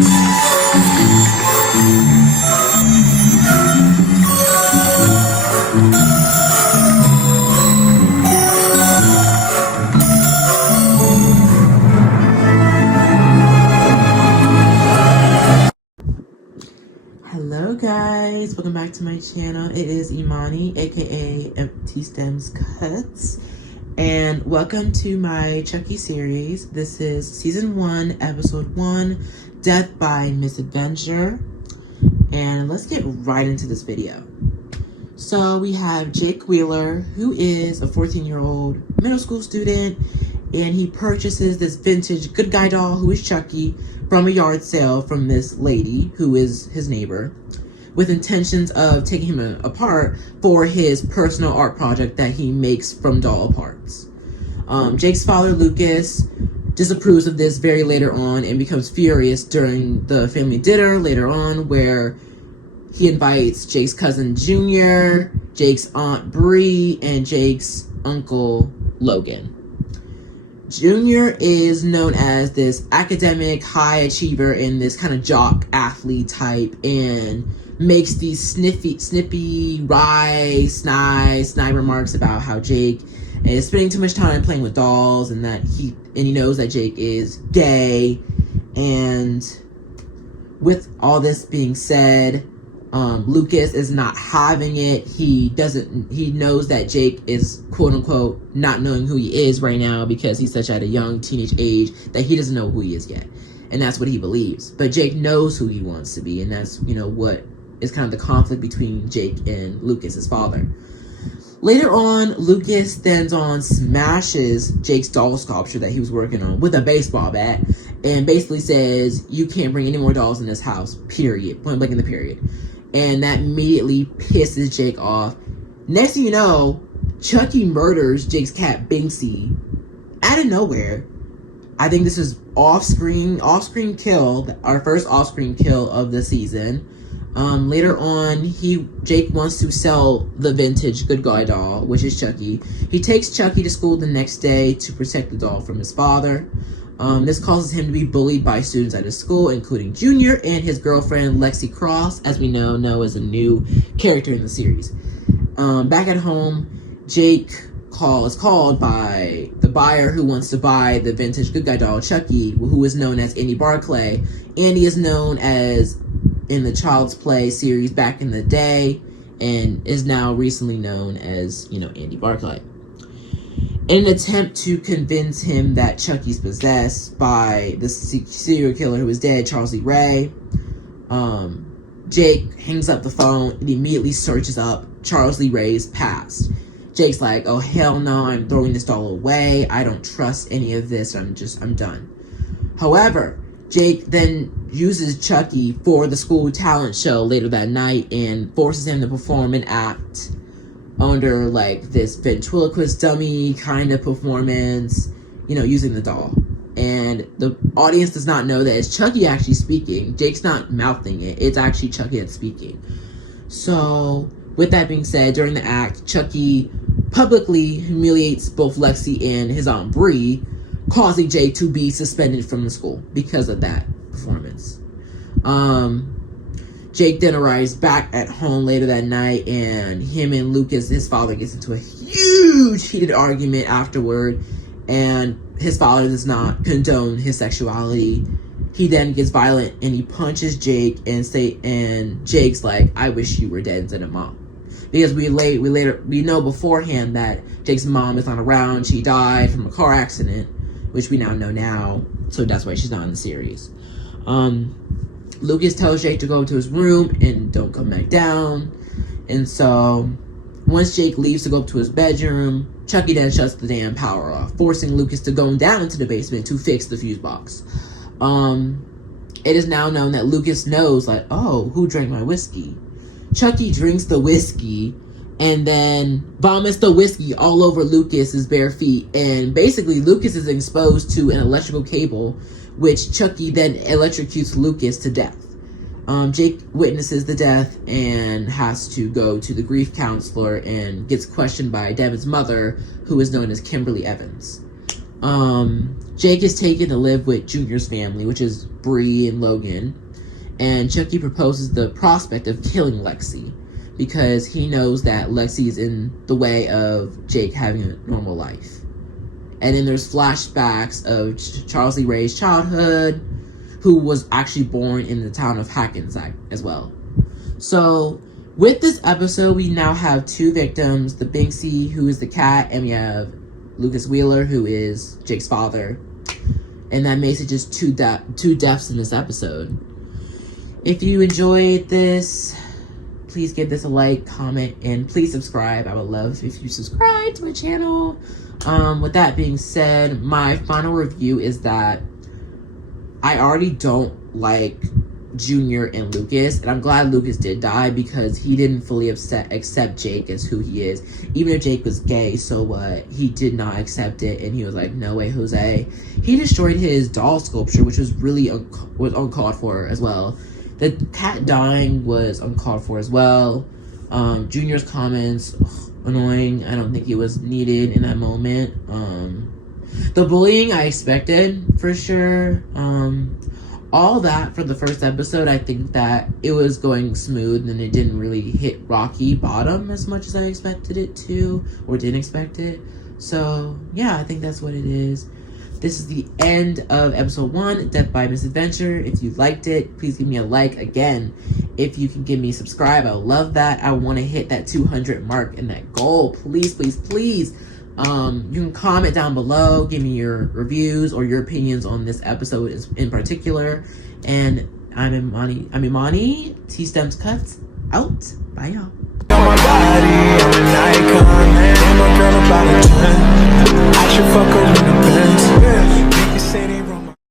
Hello guys, welcome back to my channel. It is Imani, aka Empty Stems Cuts, and welcome to my Chucky series. This is season 1, episode 1, Death by Misadventure. And let's get right into this video. So we have Jake Wheeler, who is a 14-year-old middle school student, and he purchases this vintage good guy doll, who is Chucky, from a yard sale from this lady, who is his neighbor, with intentions of taking him apart for his personal art project that he makes from doll parts. Jake's father, Lucas, disapproves of this very later on and becomes furious during the family dinner later on, where he invites Jake's cousin Junior, Jake's aunt Bree, and Jake's uncle Logan. Junior is known as this academic high achiever and this kind of jock athlete type, and makes these snippy, wry, snide remarks about how Jake is spending too much time playing with dolls, and that he knows that Jake is gay. And with all this being said, Lucas is not having it. He knows that Jake is quote unquote not knowing who he is right now because he's such at a young teenage age that he doesn't know who he is yet. And that's what he believes. But Jake knows who he wants to be, and that's, what is kind of the conflict between Jake and Lucas, his father. Later on, Lucas then smashes Jake's doll sculpture that he was working on with a baseball bat, and basically says, "You can't bring any more dolls in this house, period." Point blank in the period. And that immediately pisses Jake off. Next thing you know, Chucky murders Jake's cat Binksy out of nowhere. I think this is off-screen kill, our first off-screen kill of the season. Later on, Jake wants to sell the vintage good guy doll, which is Chucky. He takes Chucky to school the next day to protect the doll from his father. This causes him to be bullied by students at his school, including Junior and his girlfriend Lexi Cross, as we know as a new character in the series. Back at home, Jake is called by the buyer who wants to buy the vintage good guy doll Chucky, who is known as Andy Barclay. Andy is known as in the Child's Play series back in the day, and is now recently known as, Andy Barclay. In an attempt to convince him that Chucky's possessed by the serial killer who is dead, Charles Lee Ray, Jake hangs up the phone and immediately searches up Charles Lee Ray's past. Jake's like, "Oh hell no, I'm throwing this doll away. I don't trust any of this. I'm done." However, Jake then uses Chucky for the school talent show later that night and forces him to perform an act under this ventriloquist dummy kind of performance, using the doll. And the audience does not know that it's Chucky actually speaking. Jake's not mouthing it. It's actually Chucky that's speaking. So, with that being said, during the act, Chucky publicly humiliates both Lexi and his aunt Bree, causing Jake to be suspended from the school because of that performance. Jake then arrives back at home later that night, and him and Lucas, his father, gets into a huge heated argument afterward, and his father does not condone his sexuality. He then gets violent and he punches Jake, and Jake's like, "I wish you were dead," instead of mom. Because we know beforehand that Jake's mom is not around. She died from a car accident, which we now know now, so that's why she's not in the series. Lucas tells Jake to go to his room and don't come back down. And so, once Jake leaves to go up to his bedroom, Chucky then shuts the damn power off, forcing Lucas to go down into the basement to fix the fuse box. It is now known that Lucas knows, who drank my whiskey? Chucky drinks the whiskey and then vomits the whiskey all over Lucas's bare feet. And basically, Lucas is exposed to an electrical cable, which Chucky then electrocutes Lucas to death. Jake witnesses the death and has to go to the grief counselor and gets questioned by Devin's mother, who is known as Kimberly Evans. Jake is taken to live with Junior's family, which is Bree and Logan, and Chucky proposes the prospect of killing Lexi because he knows that Lexi is in the way of Jake having a normal life. And then there's flashbacks of Charles Lee Ray's childhood, who was actually born in the town of Hackensack as well. So with this episode, we now have 2 victims, the Binksy, who is the cat, and we have Lucas Wheeler, who is Jake's father. And that makes it just 2 deaths in this episode. If you enjoyed this, please give this a like, comment, and please subscribe. I would love if you subscribe to my channel. With that being said, my final review is that I already don't like Junior and Lucas, and I'm glad Lucas did die because he didn't fully accept Jake as who he is. Even if Jake was gay, so what? He did not accept it, and he was like, no way, Jose. He destroyed his doll sculpture, which was really uncalled for as well. The cat dying was uncalled for as well. Junior's comments, annoying. I don't think it was needed in that moment. The bullying I expected, for sure. All that for the first episode, I think that it was going smooth and it didn't really hit rocky bottom as much as I expected it to, or didn't expect it. So, yeah, I think that's what it is. This is the end of episode 1, Death by Misadventure. If you liked it, please give me a like. Again, if you can give me a subscribe, I would love that. I want to hit that 200 mark and that goal. Please, please, please. You can comment down below, give me your reviews or your opinions on this episode in particular. And I'm Imani, T-Stems Cuts, out. Bye, y'all. On my body, I'm an icon, man. I'm a girl about a 10. I should fuck her in the Benz.